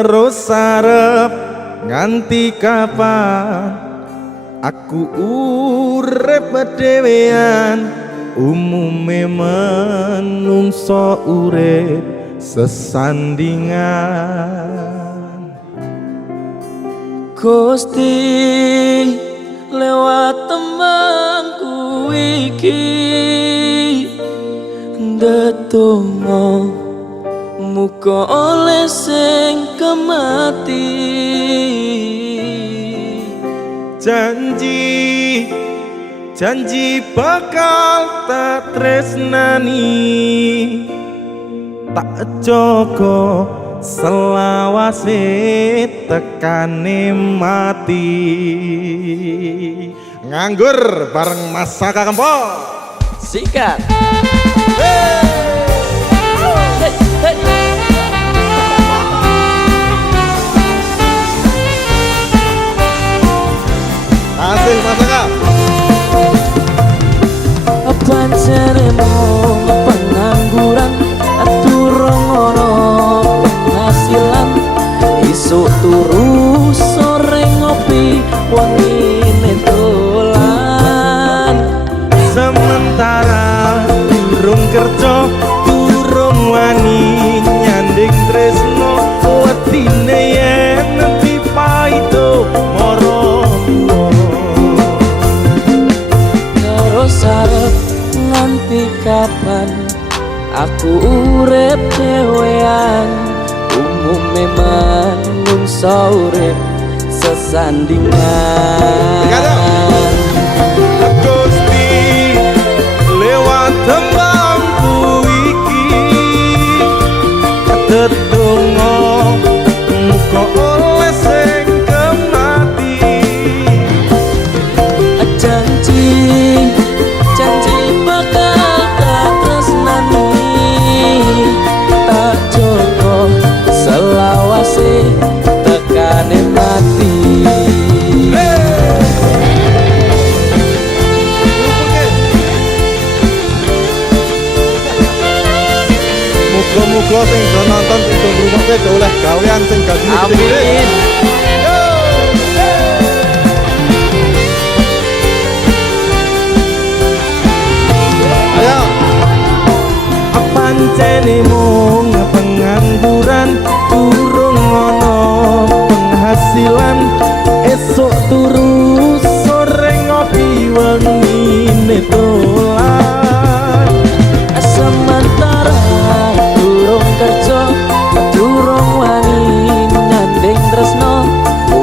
terus arep nganti kapan aku urip dhewean umume menungso urip sesandingan. Gusti lewat temanku iki ndedonga muga oleh sing kemati. Janji bakal tak tresnani tak jaga selawase tekane mati. Nganggur bareng Mas Saka Kempol. Sikat. Asih Mas Saka. Panjenemu pengangguran durung ono penghasilan isuk turu sore ngopi wengine dolan. Sementara durung kerja durung wani nyanding tresno wedine yen dipaito moro terus arep nganti kapan aku urip dhewean umume manungsa urip sesandingan. Gusti lewat tembangku iki tetunggo muga oleh sing kemati. Janji bakal tak tresnani tak joko selawase tekane mati. Muga-muga sing do nonton sing do ngrungokne do oleh gawean sing gajine gede-gede. Ayo. Pancene mung pengangguran durung ono penghasilan esok turu sore ngopi wengine dolan. Sementara durung kerja durung wani nyanding tresno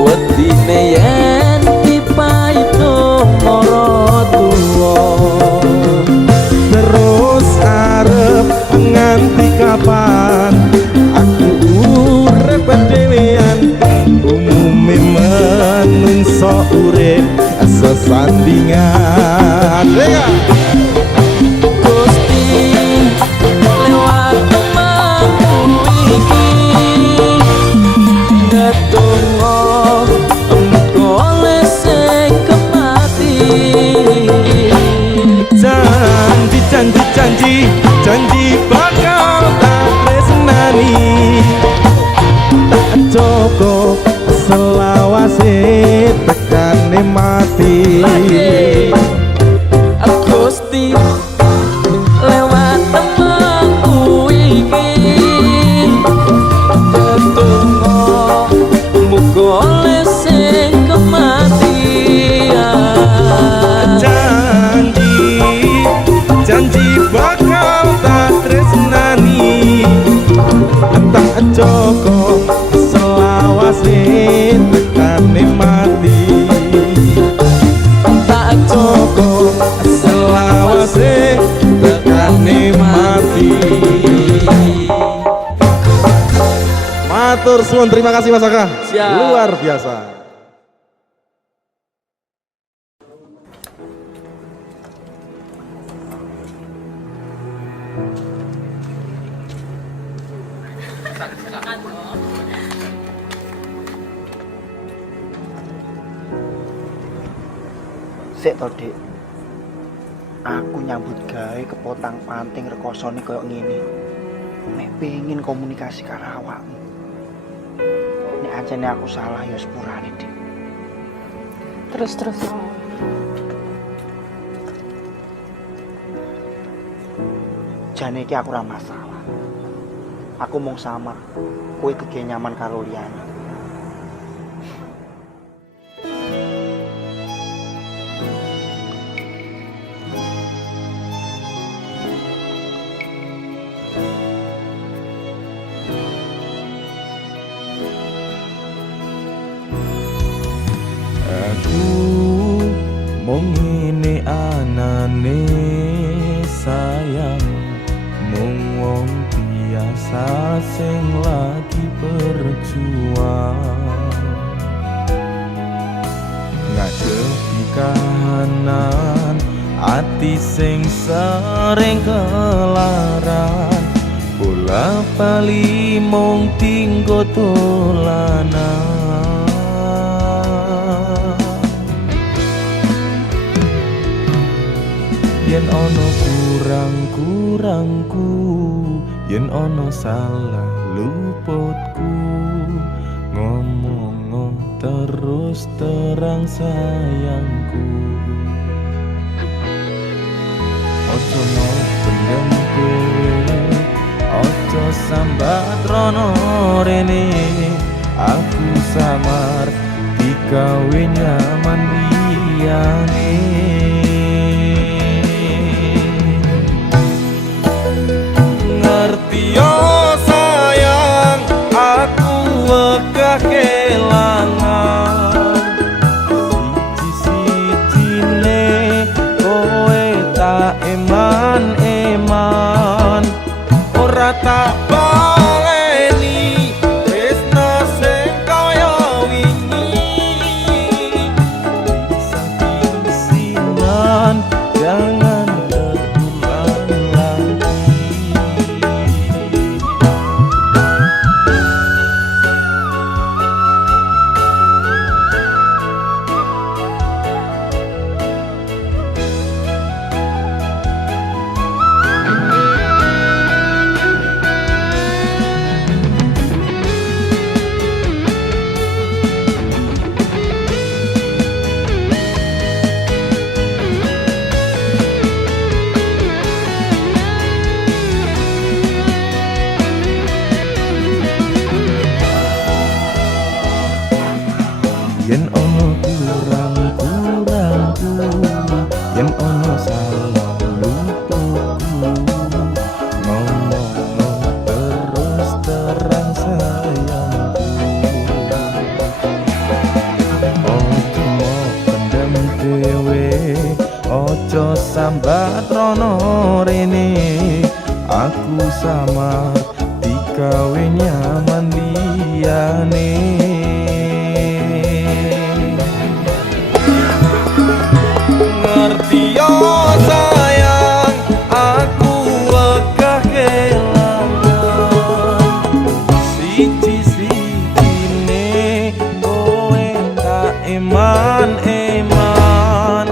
wedine yen dipaito mara tuwa. Terus arep nganti kapan aku urip dhewean umume menungso urip sesandingan. Gusti lewat temanku iki ndedonga muga oleh sing kemati. Janji bakal tak tresnani tak joko selawase tekane mati. Gusti lewat temanku iki ndedonga muga oleh sing kematian. Janji bakal tak tresnani tak joko selawase tekane mati. Tak joko selawase tekane mati. Matur suwun, terima kasih Mas Saka. Luar biasa. Sik to, Dik. Aku nyambut gawe kepotang panting rekosone koyo ngene. Nek pengin komunikasi karo awakmu. Anjene aku salah ya sepurane, Dik. Terus Jane iki aku ora masalah. Aku mung samar, kowe kege nyaman karo liyane. Aku mung ngene anane sayang, mung wong biasa sing lagi berjuang ngadepi kahanan ati sing sering kelaran, bola bali mung tinggo dolanan. Yen ono kurang-kurangku, yen ono salah luputku, ngomong terus terang sayangku. Ojo mau pendem kowe, ojo sambat rono rene, aku samar digawe nyaman liyane. Ngerti yo sayang, aku wegah kelangan siji-sijine kowe tak eman-eman, ora tak baleni tresno sing kaya wingi. Saking-sinan jangan terulang lagi. Yen ono kurang-kurangku, yen ono salah luputku, ngomong terus terang sayangku. Ojo mau pendem dhewe, ojo sambat rono rene, aku sama digawe nyaman liyane. Ngerti yo sayang, aku wegah kelangan siji-sijine kowe tak eman-eman,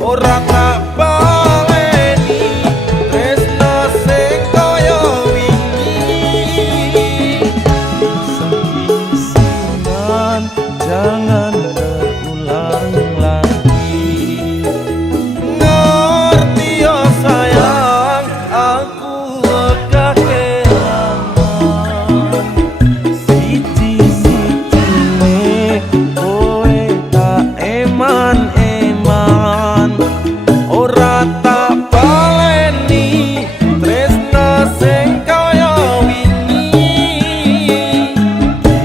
ora tak baleni tresno sing kaya wingi. Saking-sinan jangan terulang lagi. Ngerti yo sayang, aku wegah kelangan siji-sijine kowe tak eman-eman, ora tak baleni tresno sing kaya wingi.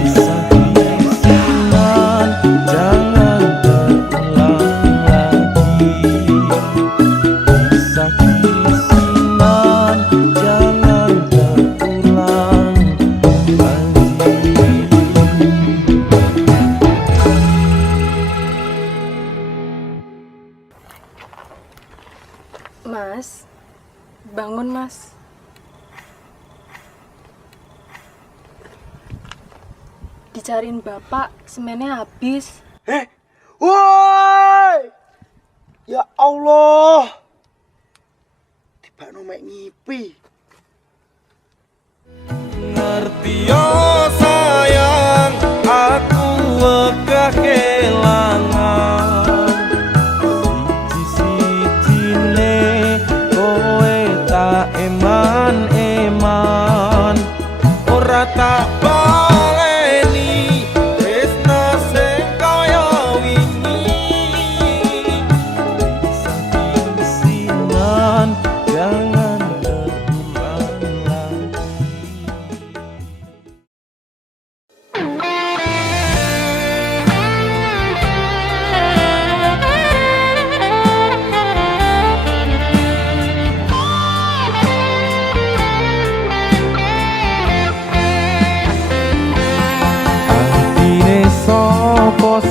Saking-sinan jangan terulang lagi. Saking-sinan jangan terulang lagi. Mas, bangun mas. Dicariin bapak, semennya habis. Woi! Ya Allah. Tiba mek ngipi. Ngerti yo sayang,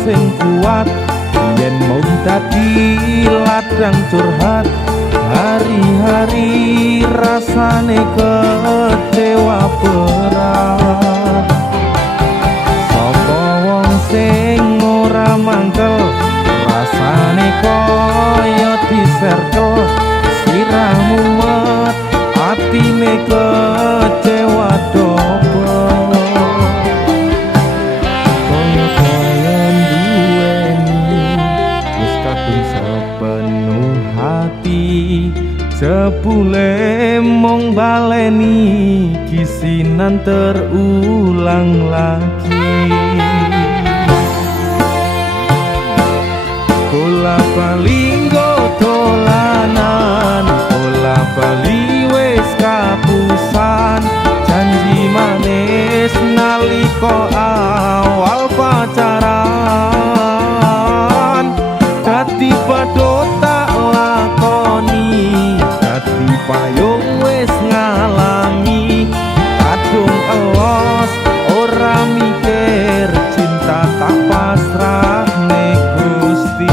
sing kuat yen mung dadi ladang curhat hari-hari rasane kecewa berat sapa wong sing ora mangkel rasane kaya diserkel siramu met atine kecewa dobel kaya duweni wis kadung sepenuh hati jebule mung baleni kisinan terulang lagi bola bali dolanan bola bali wis kapusan janji manis nalika awal pacaran dadi padha tak lakoni dadi payung wis ngalami kadung elos ora mikir cinta tak pasrah nek Gusti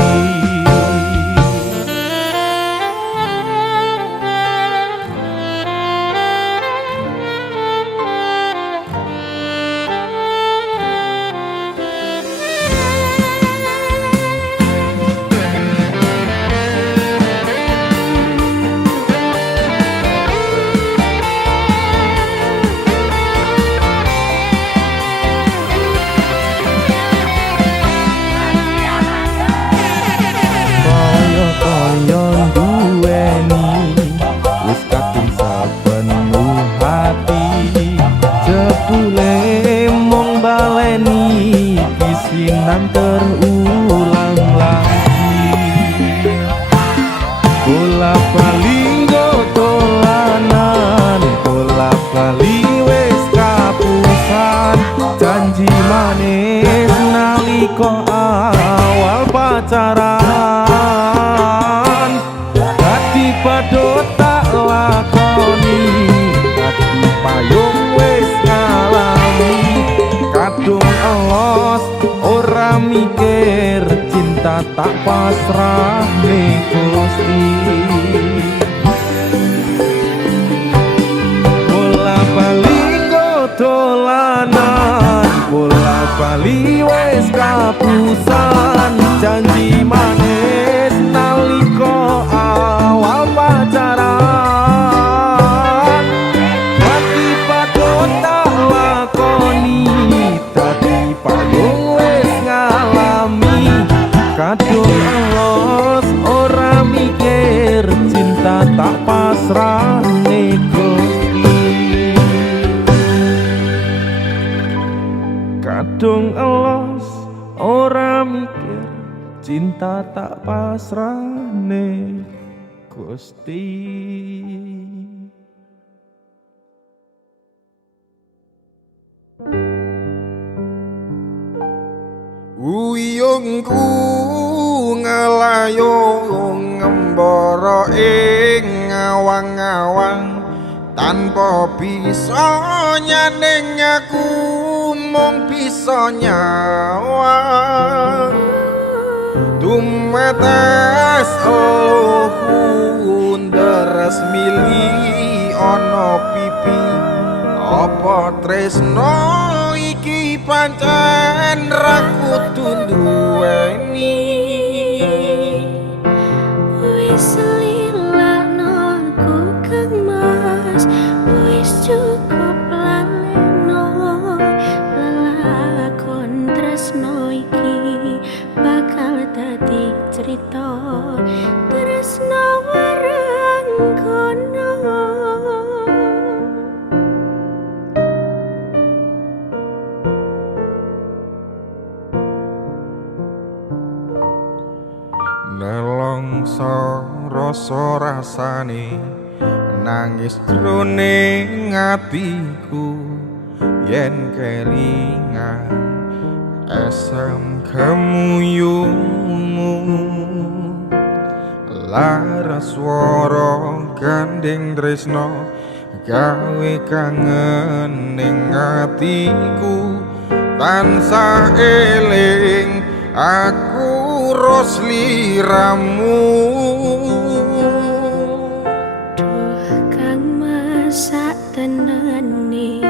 terulang lagi bola bali dolanan bola bali wis kapusan janji manis nalika awal pacaran dadi padha tak lakoni dadi payung wis ngalami kadung elos ora mikir cinta tak pasrah nek Gusti bola bali dolanan bola bali wis kapusan janji manis nalika awal pacaran dadi padha tak lakoni dadi payung kadung elos ora mikir cinta tak pasrah nek Gusti kadung elos ora mikir cinta tak pasrah nek Gusti uyungku ngelayung ngembara ing ngawang-ngawang tanpa bisa nyaneng aku mung bisa nyawang tumetes eluhku deres mili ana pipi apa tresno iki pancen ra kudu duweni wis lilakno ku kang mas wis cukup laleno lelakon tresno iki bakal dadi cerita tresno warang kono nelongso rasa rasane nangis jroning atiku yen kelingan asam kemuyungmu laras swara gandeng tresno gawe kangen ning atiku tansah eling aku ros liramu. Duh kang masak tenane,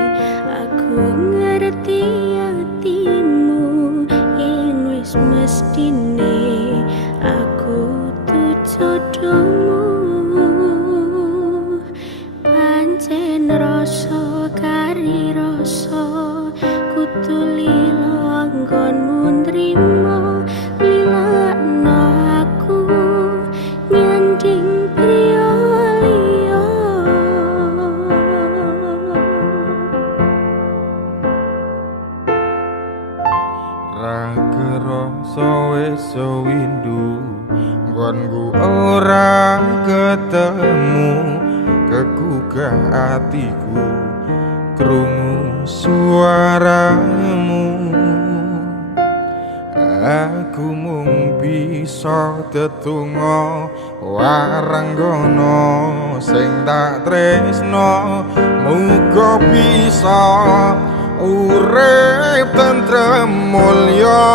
aku ngerti hatimu. Yen wis mestine aku tuh jodohmu. Pancen rasa kari rasa kudu lila nggonmu nrimo. Lilakno aku nyanding priya liya. Ra kerasa wis windu nggonku ora ketemu. Kegugah atiku krungu suaramu. Aku mung bisa tetungga waranggana sing tak tresno. Muga bisa urip tentrem mulya.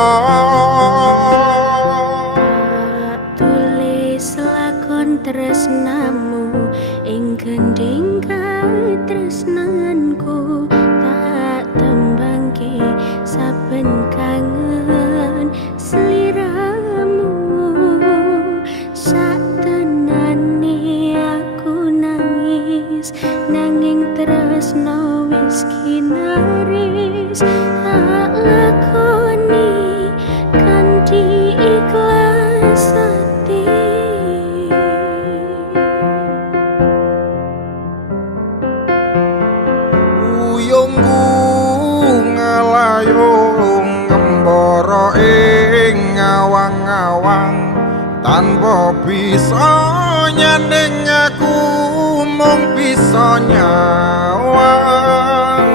Tulis lakon tresnamu ing gending katresnanku. Tak tembangke saben kangen sliramu. Satenane aku nangis nanging tresno wis kinaris. Tak lakoni kanthi ikhlas hati. Uyungku ngalayung ngembara ing ngawang-awang. Tanpa bisa nyanding aku mung bisa nyawang.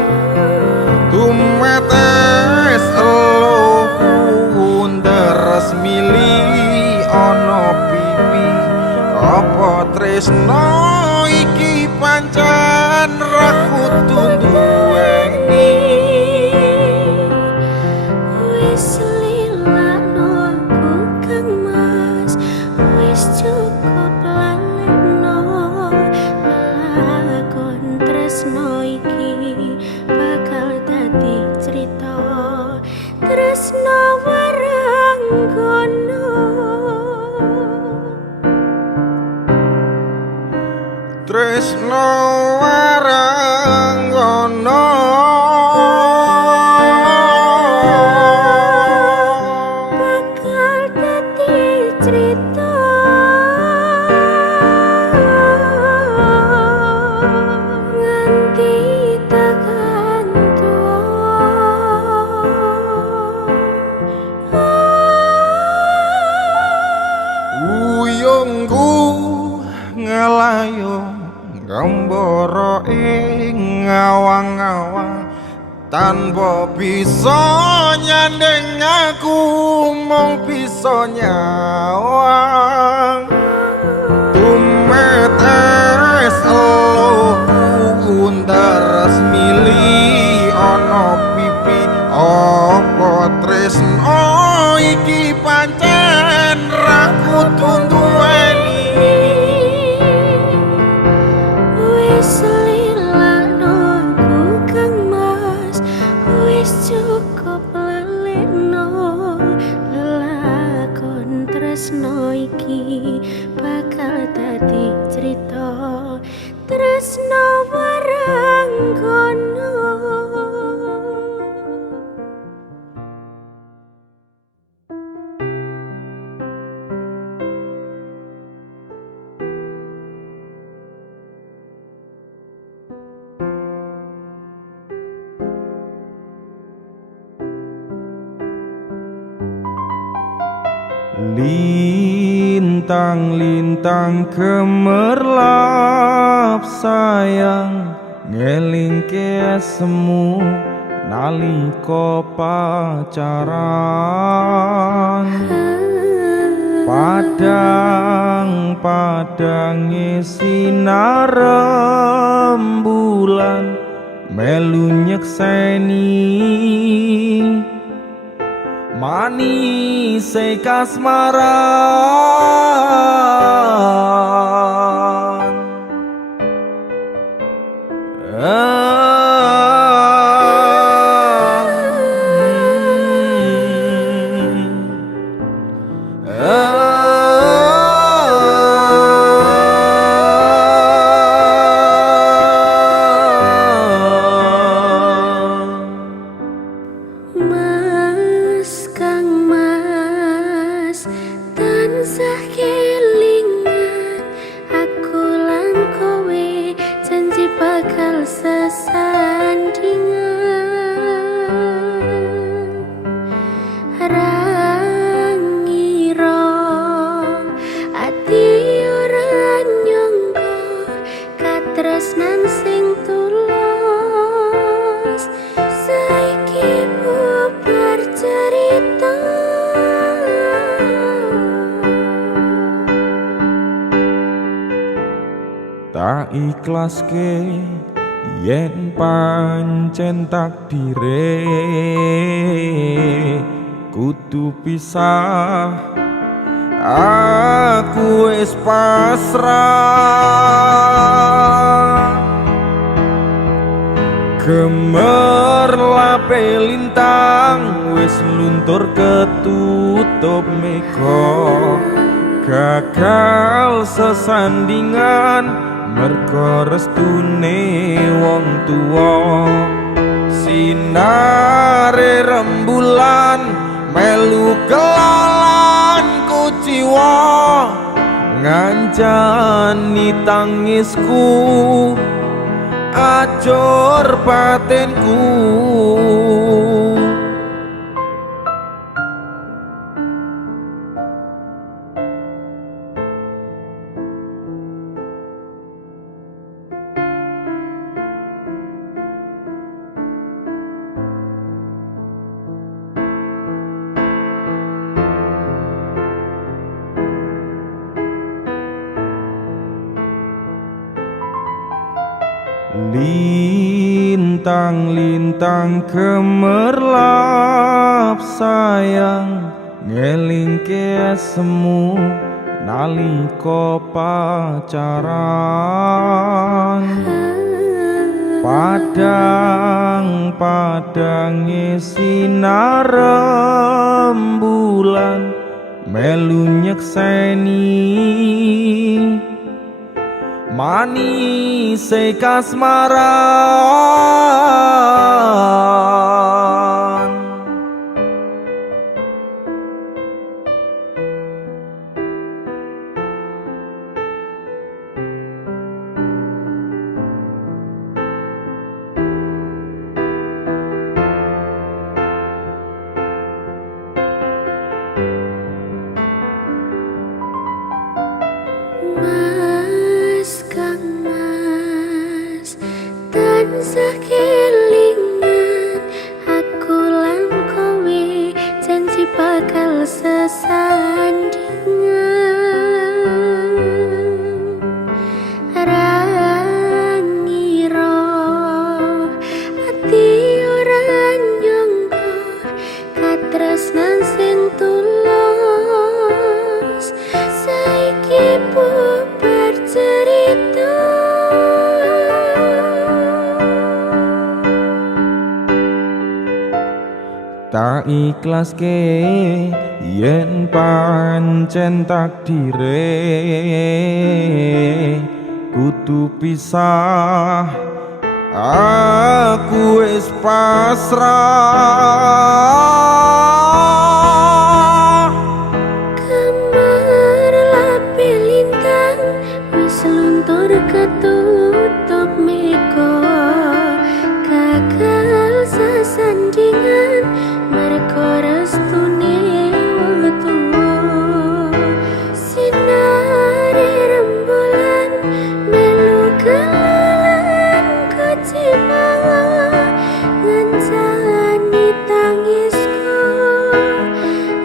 Tumetes eluku deres mili ana pipi. Apa tresno iki pancen ra kudu duweni. Wis lilakno aku kang mas, wis cukup lalekno. Lakon tresno iki bakal dadi cerita. Tresno waranggono. Tresno waranggana. Bakal dadi cerita. Nganti tekan tuwa. Uyungku ngalayung gambara ing ngawang-awang. Tanpa bisa nyanding aku mung bisa nyawang. Tumetes eluku deres mili ana pipi. Apa tresno iki pancen ra kudu duweni. Wis lilakno aku kang mas, wis cukup lalekno. Lakon tresno iki bakal dadi cerita. Tresno waranggono. Lintang-lintang gemerlap sayang, ngelingke semu nalika pacaran. Padang-padange sinar rembulan melu nyekseni manise kasmaran. Mas Kang Mas tansah kelingan aku lan kowe janji bakal sesandingan rangira ati ora nyangka katresnan sing tulus saiki bubar cerita. Tak ikhlaske yen pancen takdire kudu pisah, aku wis pasrah. Gemerlape lintang wis luntur ketutup mega, gagal sesandingan merga restune wong tuwa. Sinare rembulan melu kelalan kuciwa, ngancani tangisku acur batinku. Lintang-lintang gemerlap sayang ngelingke semu nalika pacaran. Padang-padange sinar rembulan melu nyekseni manise kasmaran. Mas Kang Mas tansah kelingan aku lan kowe janji bakal sesandingan rangira ati ora nyangka katresnan sing tulus saiki bubar cerita. Tak ikhlaske yen pancen takdire kudu pisah, aku wis pasrah. Gemerlape lintang wis luntur ketutup mega, gagal sesandingan merga restune wong tuwa. Sinare rembulan melu kelalan kecewa, ngancani tangisku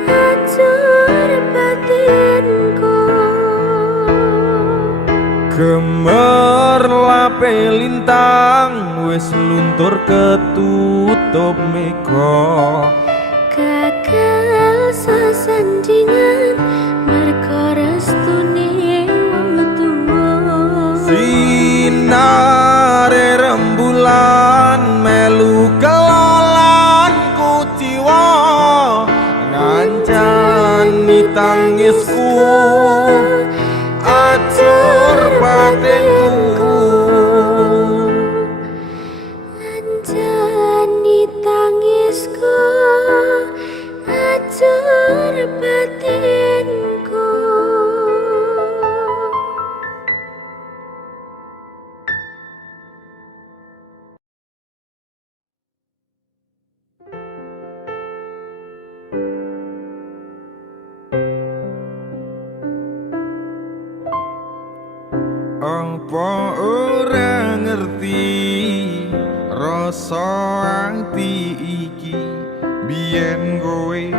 acur batinku. Gemerlape lintang wis luntur ketutup mega, Gagal sesandingan mergo restune wong tuwa. Sinare rembulan melu kelolan kuciwa ngancani tangisku acur batinku. Anjani tangisku acur batinku. Apa ora ngerti rasa ati iki biyen kowe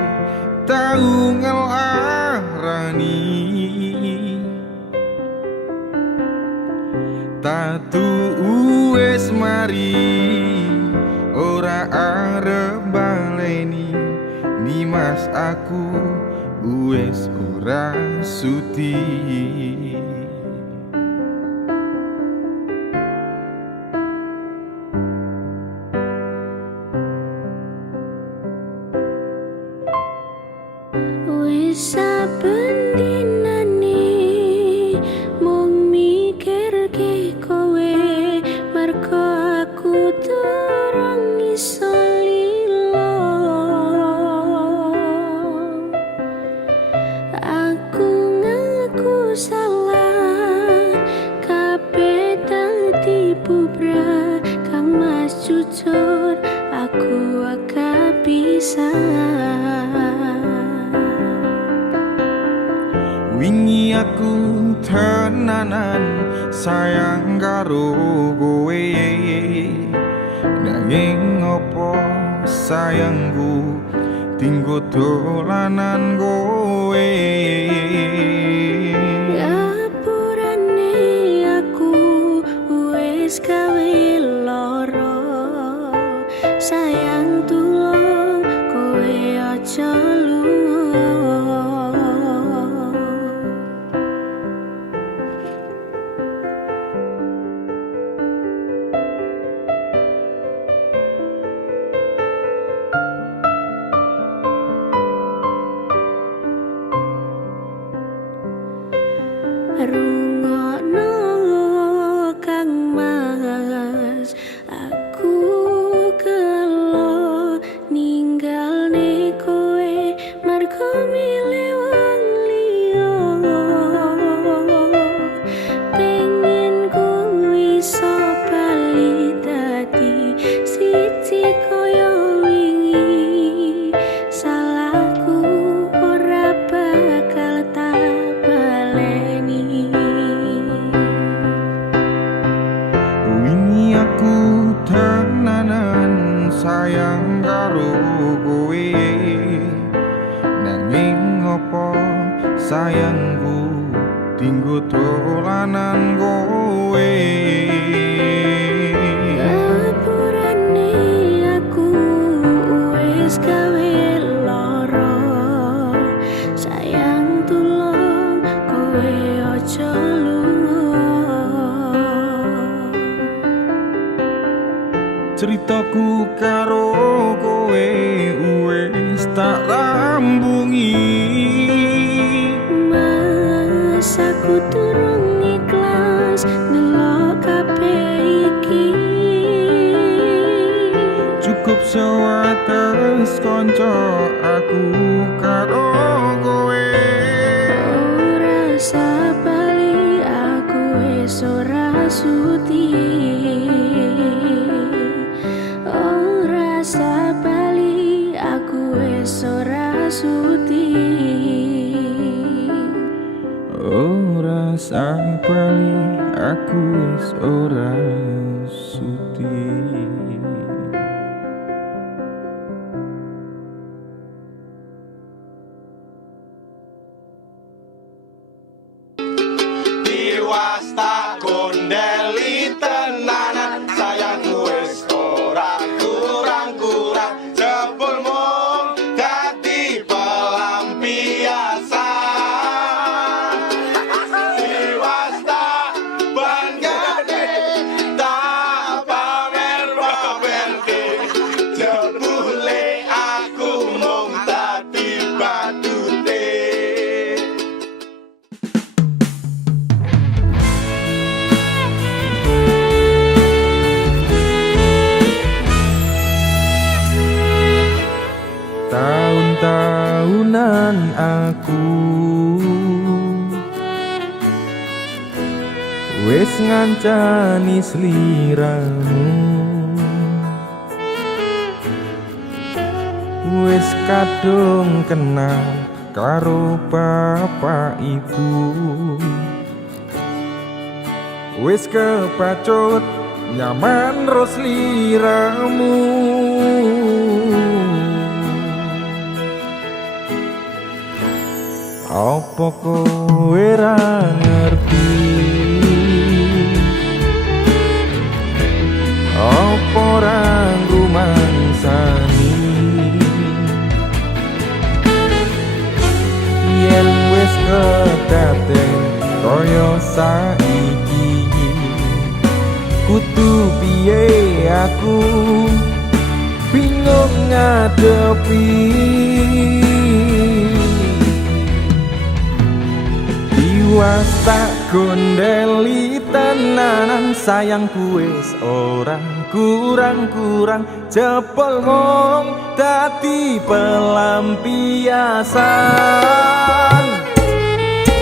tau ngelarani tatu wis mari ora arep baleni nimas aku wis ora sudi. Wis saben dinane mung mikirke kowe mergo aku durung iso lilo. Aku ngaku salah kabeh dadi bubrah kang mas jujur aku agak bisa. Wingi aku tenanan sayang karo kowe nanging opo sayangku tinggo dolanan kowe. Ngapurane aku wis gawe lara sayang tulung kowe aja lunga. Rungokno Kang Mas, aku kelo ninggalne kowe mergo milih wong liya. Pengen kowe iso bali dadi siji kaya wingi. Salahku ora bakal tak baleni. Wingi aku tenanan sayang karo kowe nanging opo sayangku tinggo dolanan kowe. Ngapurane aku wis gawe lara sayang tulung kowe aja lunga. Ceritaku karo kowe wis tak rambungi. Mas aku durung ikhlas ndelok kabeh iki. Cukup sewates kanca aku karo kowe. Ora sabali aku wis ora sudi. Ora sabali aku wis ora sudi. Ora sabali aku wis ora sudi. Tiwas tak kondeli tenanan sayangku wis ora kurang-kurang jebul mung dadi pelanggan. sawerke jebule aku mung dadi badute. Tahun-tahunan aku wis ngancani sliramu, wis kadung kenal karo bapak ibu, wis kepacut nyaman ro sliramu. Apa kowe ra ngerti? Apa ora rumangsani? Yen wis kedaten kaya saiki, kudu piye aku bingung ngadepi. Tiwas tak gondeli tenanan, sayangku wis ora kurang-kurang, jebol mung dadi pelampiasan.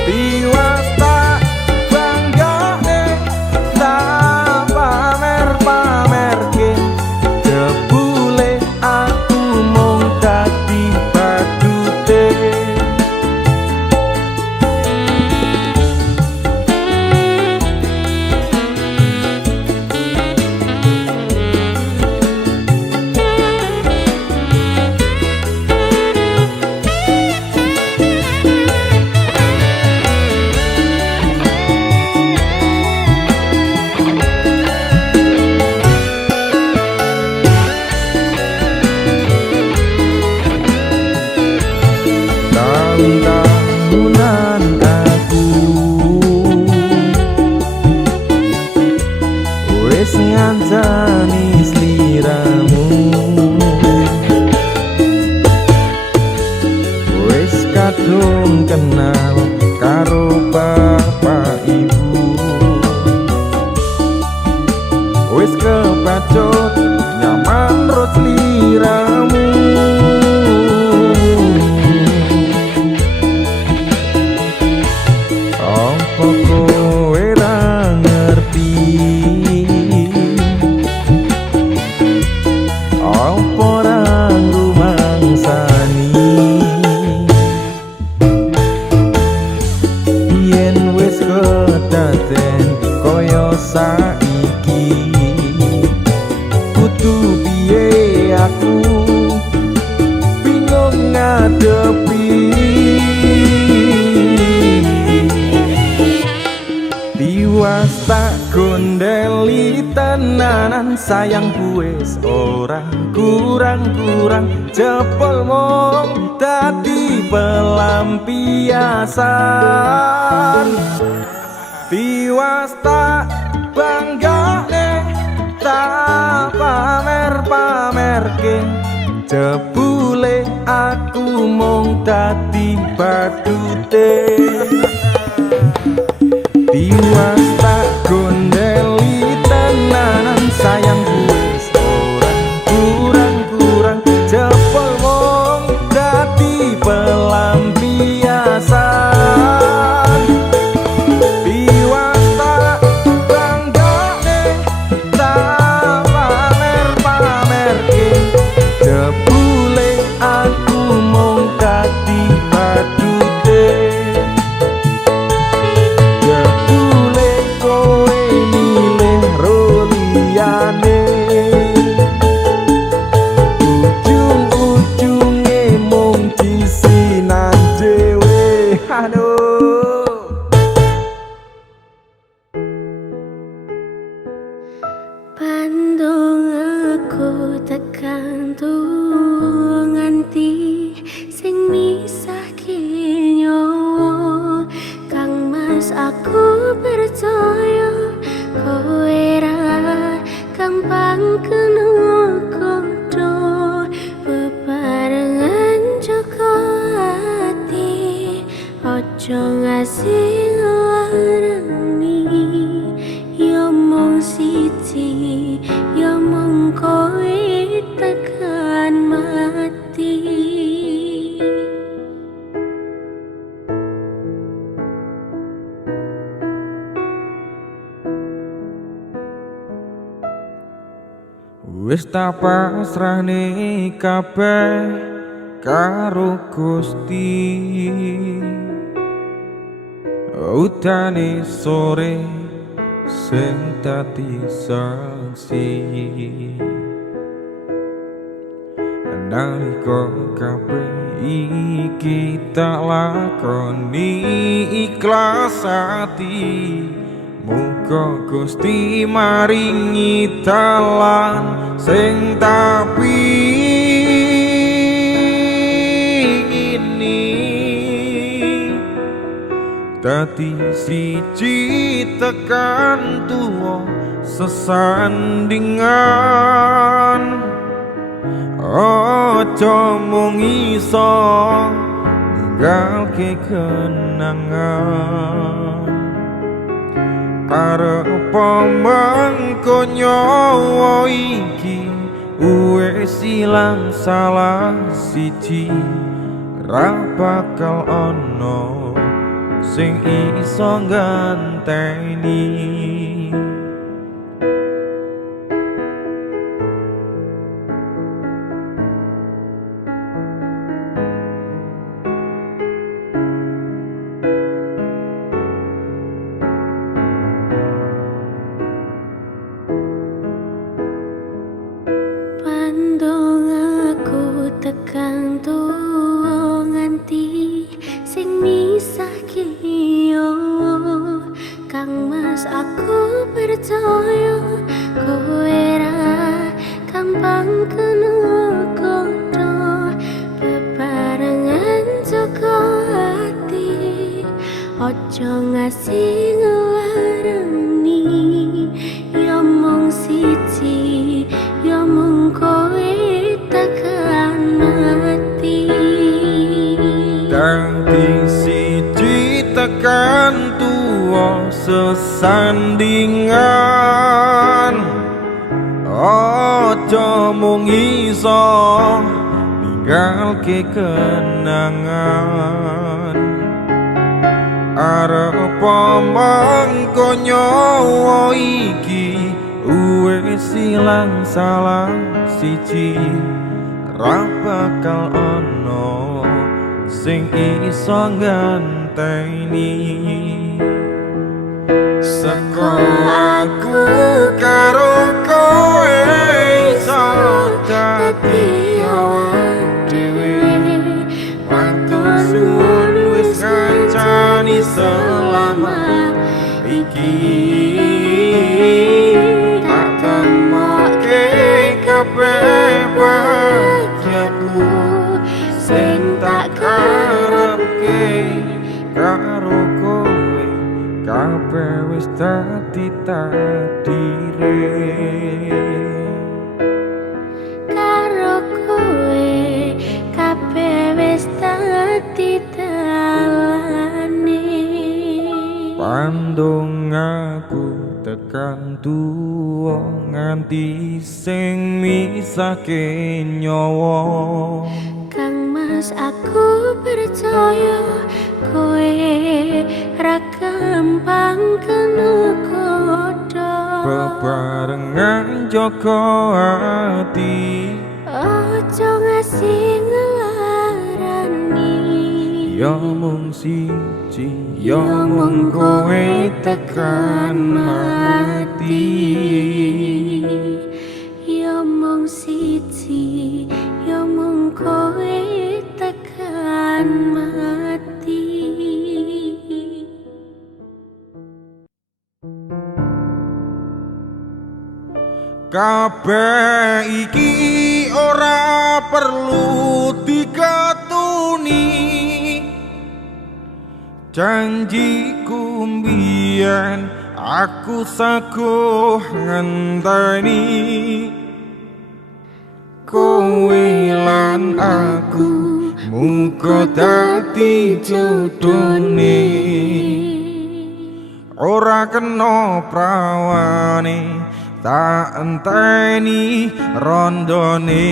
Tiwas tak banggane, tak pamer-pamerke, jebule aku mung dadi badute. Tahun-tahunan aku wis ngancani sliramu, wis kadung kenal karo bapak ibu, wis kepacut nyaman ro sliramu. Apa kowe ra ngerti? Apa ora rumangsani? Yen wis kedaten kaya saiki, kudu piye aku bingung ngadepi. Tiwas tak gondeli tenanan, sayangku wis ora kurang-kurang, jebol mung dadi pelampiasan. Tiwas tak banggane, tak pamer-pamerke, jebule aku mung dadi badute. Tiwas tak gondeli tenanan, sayangku wis ora kurang-kurang, jebol mung dadi pelampiasan. Tiwas tak banggane, tak pamer-pamerke, jebule aku mung dadi badute. Jebule Wis tak pasrahne kabeh karo Gusti. Udane sore sing dadi saksi. Nalika kabeh iki tak lakoni ikhlas ati, muga Gusti maringi dalan sing tapi ini dadi siji tekan tuwa sesandingan. Ojo mung iso ninggalke kenangan, arep mengko nyawa iki wis ilang salah siji, ra bakal ana sing iso nganteni. Pandong aku tekan tuwa nganti sing misahke yo. Kang Mas aku percaya kowe ra gampang kena godho, bebarengan jaga hati, ojo ngasih ngelarani. Ya mung siji, ya mung kowe tekan mati. Dadi siji tekan tuwa sesandingan. Ojo mung iso ninggalke kenangan, arep mengko nyawa iki wis ilang salah siji, ra bakal ana sing iso nganteni. Seko aku karo kowe iso dadi awak dhewe, matur suwun wis kancani selama iki. Tak temokke kabeh bahagiaku sing tak karepke karo kowe, kabeh wis dadi takdire. Karo kowe kabeh wis dadi dalane. Pandong aku tekan tuwa nganti sing misahke nyawa. Kang Mas aku percaya kowe ra gampang kena godho, Bebarengan jaga hati, ojo ngasih ngelarani. ya mung siji, ya mung kowe tekan mati. Ya mung siji, ya mung kowe tekan mati. Kabeh iki ora perlu dikatuni, janjiku mbiyen aku saguh ngenteni. Kowe lan aku muga dadi jodhone, ora kena prawane tak enteni rondone.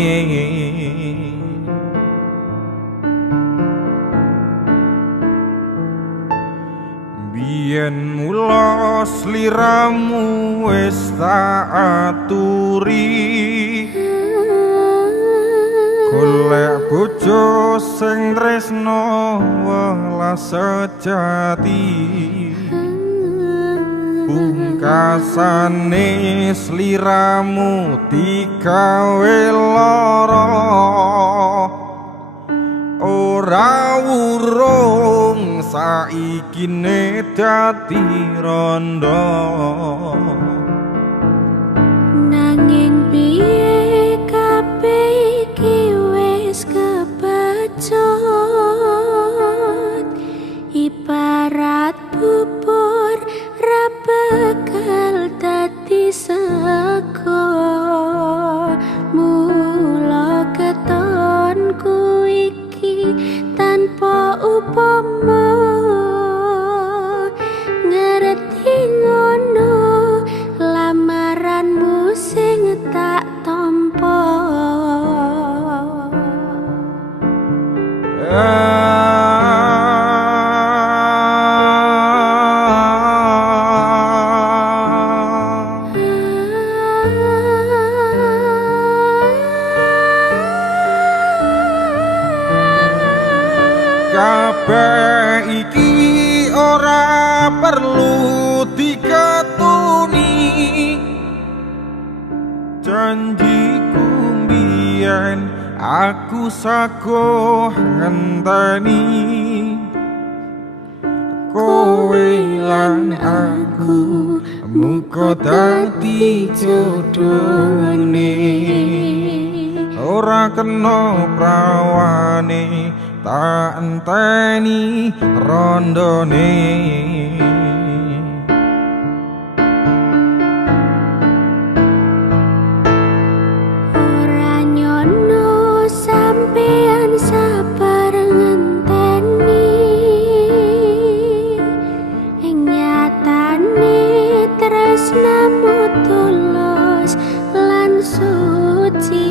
Biyen mula sliramu wis tak aturi, sejati pungkasane sliramu digawe lara ora urung saikine dadi rondo nanging piye kabeh iki wis kebacut ibarat bubur ra bakal dadi sego mula ketonku iki tanpa upama ngerti ngono lamaranmu sing tak tampa kabeh iki ora perlu diketuni janjiku mbiyen aku saguh ngenteni kowe lan aku muga dadi jodhone ora kena prawane tak enteni rondone ora nyono sampean sabar ngenteni ing nyatane tresnamu tulus lan suci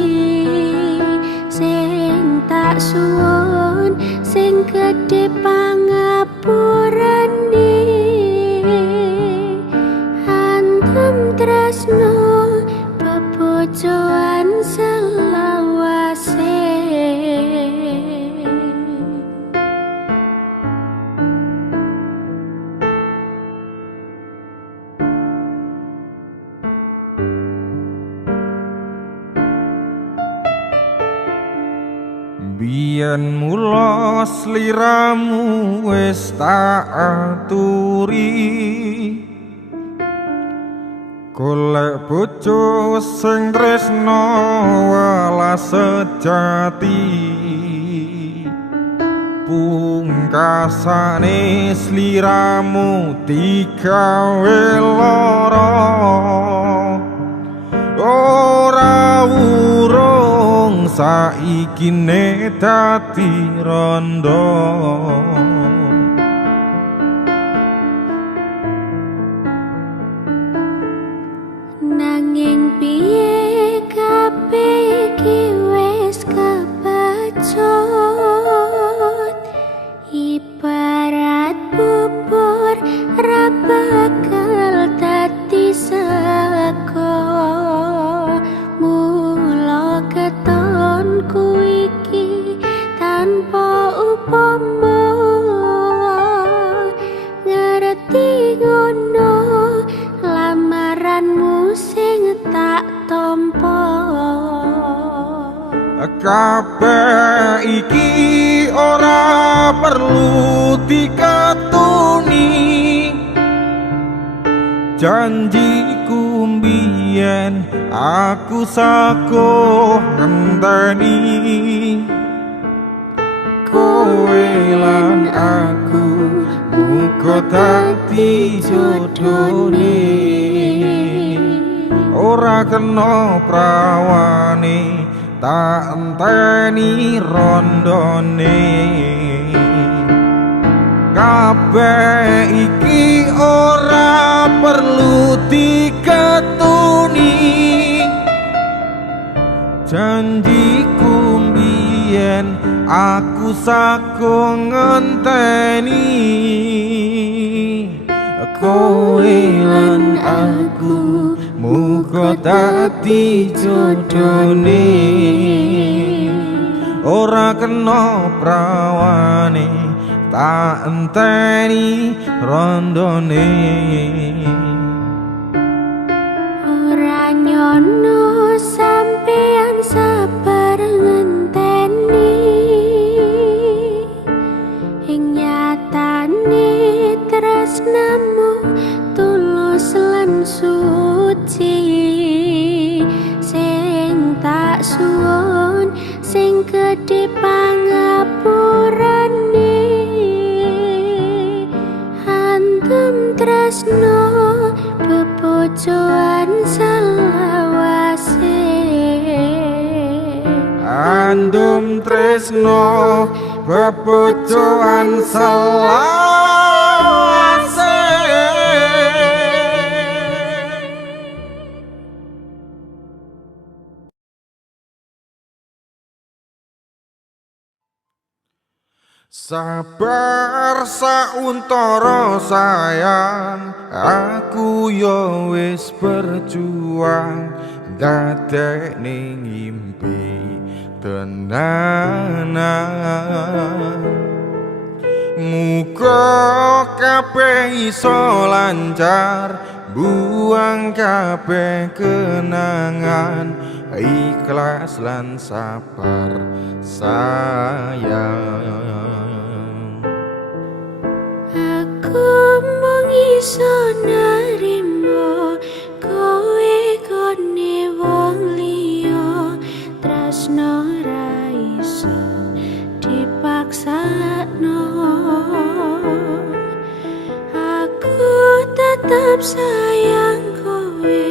sing tak suwun sing gedhe pangapurane antum tresno bebojoan selawase biyen mula sliramu wis tak aturi golek bojo sing tresno welas sejati pungkasane sliramu digawe lara ora urung saikine dadi rondo nanging piye kabeh iki wis kebacut ibarat bubur ra bakal dadi sego mula ketonku iki tanpa upama ngerti ngono lamaranmu sing tak tampa kabeh iki ora perlu diketuni janjiku mbiyen aku saguh ngenteni kowe lan aku muga dadi jodhone ora kena prawane tak enteni rondone kabeh iki ora perlu diketuni janjiku mbiyen aku saguh ngenteni kowe lan aku muga dadi jodhone ora kena prawane tak enteni rondone. Ora nyono sampean sabar ngenteni, ing nyatane tresnamu tulus lan suci. Sing tak suwun sing gedhe pangapurane, andum tresno bebojoan selawase. Andum tresno bebojoan selawase. Sabar sauntara sayang, aku yo wis berjuang dadekne ngimpi tenanan. Muga kabeh iso lancar, buang kabeh kenangan, ikhlas lan sabar sayang. Aku mung iso narimo kowe kone wong liya, tresno ra iso dipaksakno. Aku tetap sayang kowe,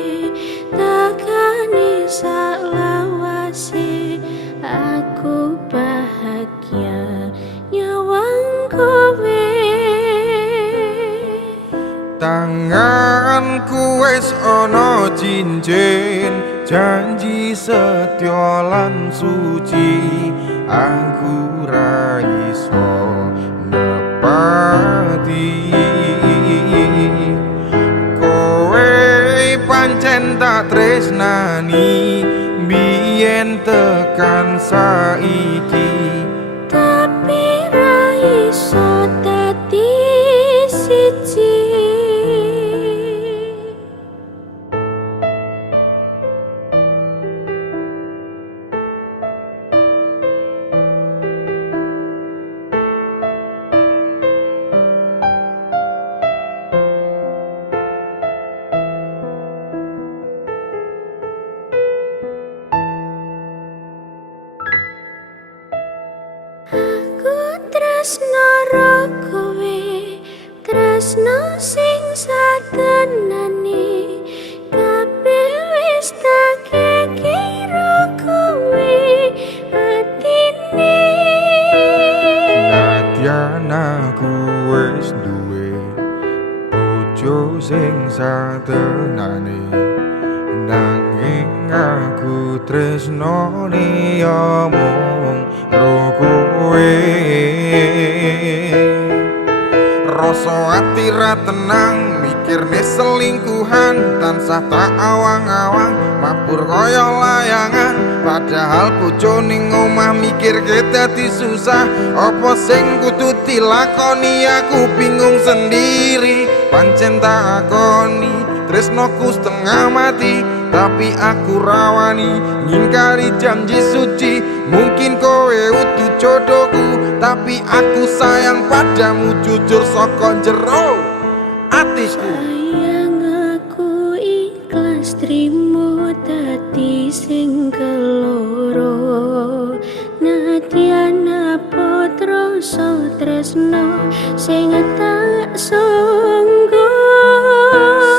takane salawase. Aku bahagia nyawang kowe. Tanganku wis ana cincin, janji setya lan suci. Aku ra iso nepati, kowe pancen tak tresnani biyen tekan saiki. Tapi ra iso dadi siji. Tresno ro kowe, tresno sing satenane, kabeh wis tak kira kowe atine. Nadyan aku wis duwe bojo sing satenane, nanging aku tresnone ya mung ro kowe. Rasa ati ra tenang mikirne selingkuhan, tansah tak awang-awang mabur kaya layangan. Padahal bojo ning omah mikirke dadi susah, apa sing kudu dilakoni aku bingung sendiri. Pancen tak akoni tresnoku setengah mati, tapi aku rawani ngingkari janji suci. Mungkin kowe udu jodohku, tapi aku sayang padamu jujur saka jero atisku. Sayang aku ikhlas trimo dadi sing keloro. Nadyan apa rasa tresno sing tak sanggo.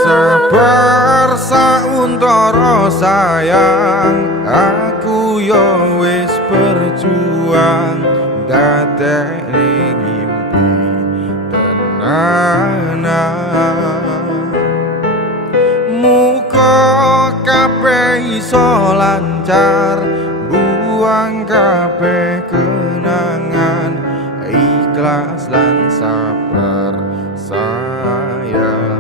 Sabar sauntara sayang, aku yo wis berjuang dadekne ngimpi tenanan. Muga kabeh iso lancar, buang kabeh kenangan, ikhlas lan sabar sayang.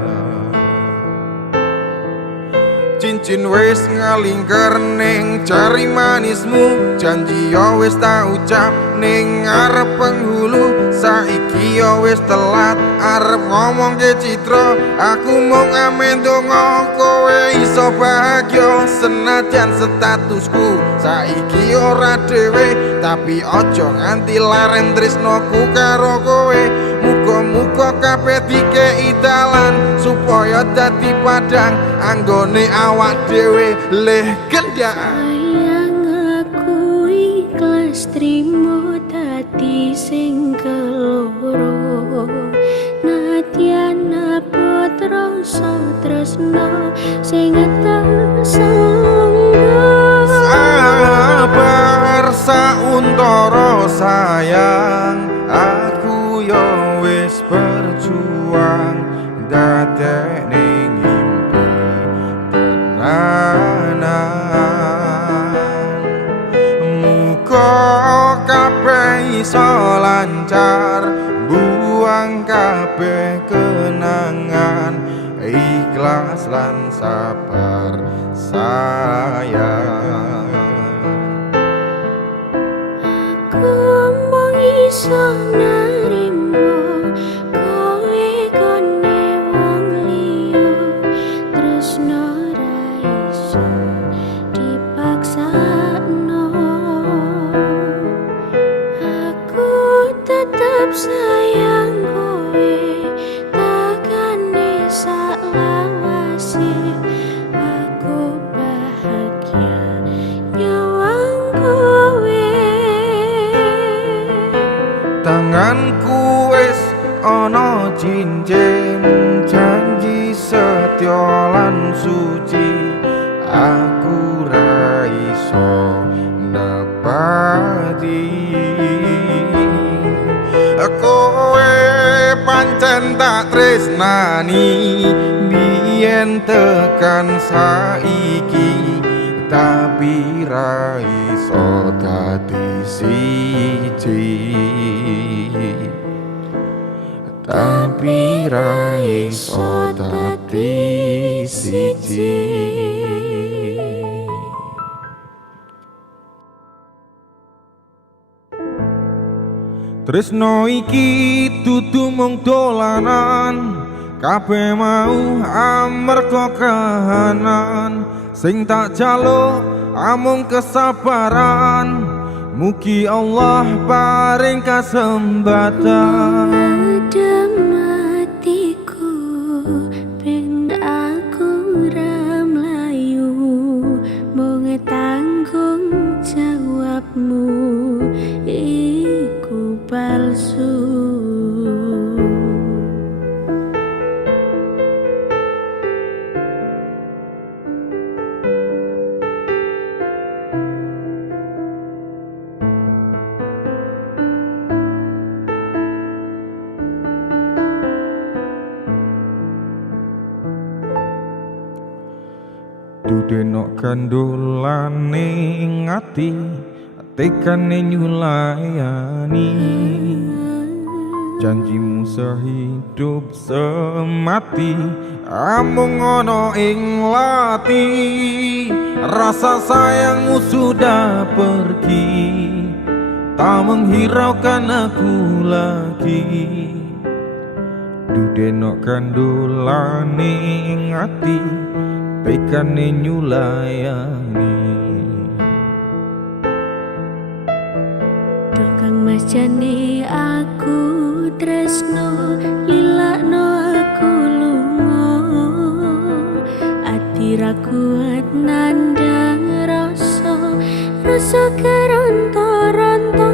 cincin wis ngalingker ning jari manismu, janji yo wis tak ucap ning arep penghulu. Saiki yo wis telat arep ngomong ke Citra, aku mung amen donga kowe iso bahagia. Senajan statusku saiki ora dhewe, tapi ojo nganti leren tresnoku karo kowe. Muga-muga kabeh dikei dalan supaya dadi padang anggone awak dhewe leh kendaan. Sayang aku ikhlas trimo dadi sing keloro, nadyan apa rasa tresno sing tersangga. Sabar sauntara sayang, aku yo wis berjuang dadekne ngimpi tenanan. Muga kabeh iso lancar, buang kabeh kenangan, ikhlas lan sabar sayang. Aku mung iso narimo kowe kone wong liya, tresno ra iso dipaksakno. Aku tetep sayang kowe takane saklawase. Aku bahagia nyawang kowe. Tanganku wis ana cincin janji setya lan suci, aku ra iso nepati. Kowe pancen tak tresnani biyen tekan saiki, tapi ra iso dadi siji, tapi ra iso dadi siji. Tresno iki dudu mung dolanan, kabeh mau amarga kahanan. Sing tak jaluk amung kesabaran, mugi Allah paring kasembatan. Adem hatiku ben aku ra mlayu, mung tanggung jawabmu iku palsu. Dudenok kandolane ngati, tekane nyulayani, janjimu sehidup semati amung ana ing lati. Rasa sayangmu sudah pergi, tak menghiraukan aku lagi. Dudenok kandolane ngati, tekane nyulayani. Tukang mas jane aku tresno, lilakno aku lunga. Ati ra kuat nandang rasa keronta-ronta.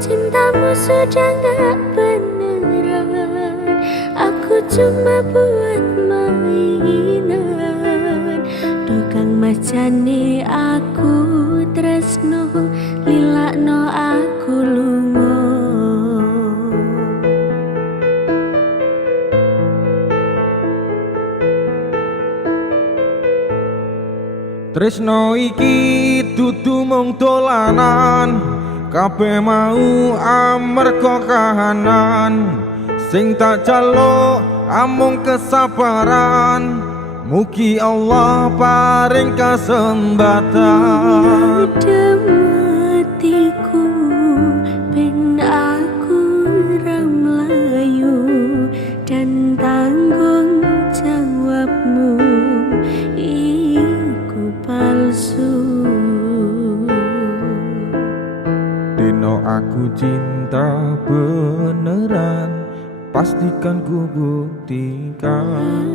Cintamu sudah gak beneran, aku cuma buat mainan. Tukang mas jane aku tresno, lilakno aku lunga. Tresno iki dudu mung dolanan, kabeh mau amarga kahanan. Sing tak jaluk amung kesabaran, Mugi Allah paring kasembatan. Hatiku ben aku ramlayu dan tanggung jawabmu iku palsu. Dino aku cinta beneran, pastikan ku buktikan.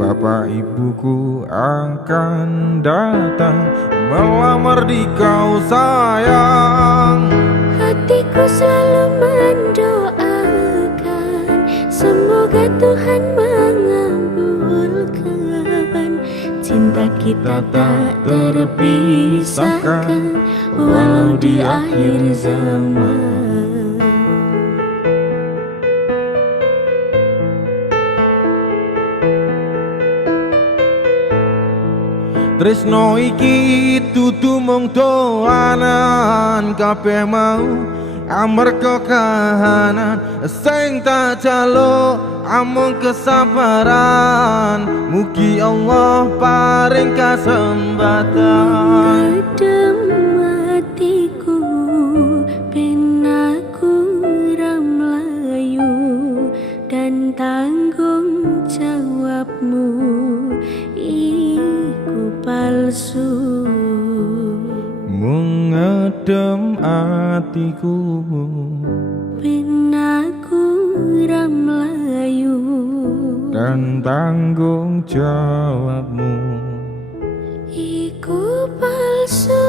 Bapak ibuku akan datang melamar di kau sayang. Hatiku selalu mendoakan semoga Tuhan mengabulkan. Cinta kita tak terpisahkan walau di akhir zaman. Tresno iki dudu mung dolanan, kabeh mau amarga kahanan. Sing tak jaluk amung kesabaran, mugi Allah paring kasembatan. Kadem hatiku ben aku ramlayu dan tanggung jawabmu iku palsu. Mengedem hatiku Ben aku ramlayu dan tanggung jawabmu iku palsu.